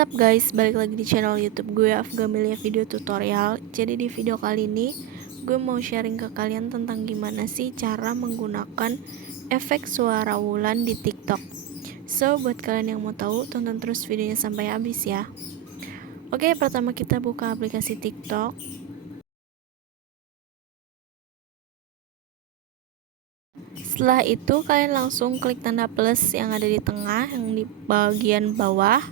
What's up guys, balik lagi di channel YouTube gue, Afgamilia Video Tutorial. Jadi di video kali ini gue mau sharing ke kalian tentang gimana sih cara menggunakan efek suara Wulan di TikTok. So buat kalian yang mau tahu, tonton terus videonya sampai habis ya. Oke, pertama kita buka aplikasi TikTok. Setelah itu kalian langsung klik tanda plus yang ada di tengah, yang di bagian bawah.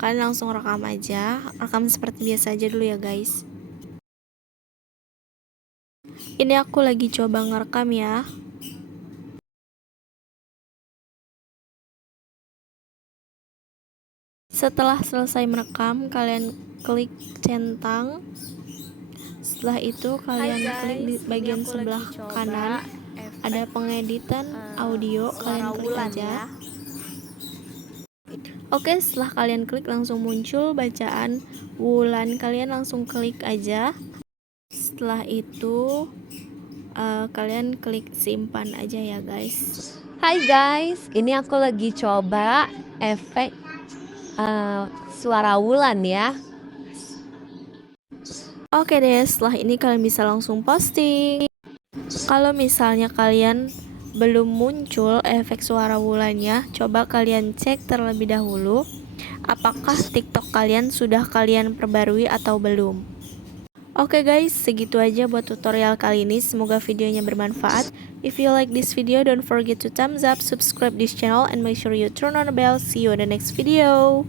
Kalian langsung rekam aja, rekam seperti biasa aja dulu ya guys. Ini aku lagi coba ngerekam ya. Setelah selesai merekam, kalian klik centang. Setelah itu kalian klik di bagian sebelah kanan, ada pengeditan audio, kalian klik aja. Oke, setelah kalian klik langsung muncul bacaan Wulan, kalian langsung klik aja. Setelah itu kalian klik simpan aja ya guys. Hai guys, ini aku lagi coba efek suara Wulan ya. Oke deh, setelah ini kalian bisa langsung posting. Kalau misalnya kalian belum muncul efek suara Wulannya, coba kalian cek terlebih dahulu apakah TikTok kalian sudah kalian perbarui atau belum. Oke guys, segitu aja buat tutorial kali ini. Semoga videonya bermanfaat. If you like this video, don't forget to thumbs up, subscribe this channel, and make sure you turn on the bell. See you in the next video.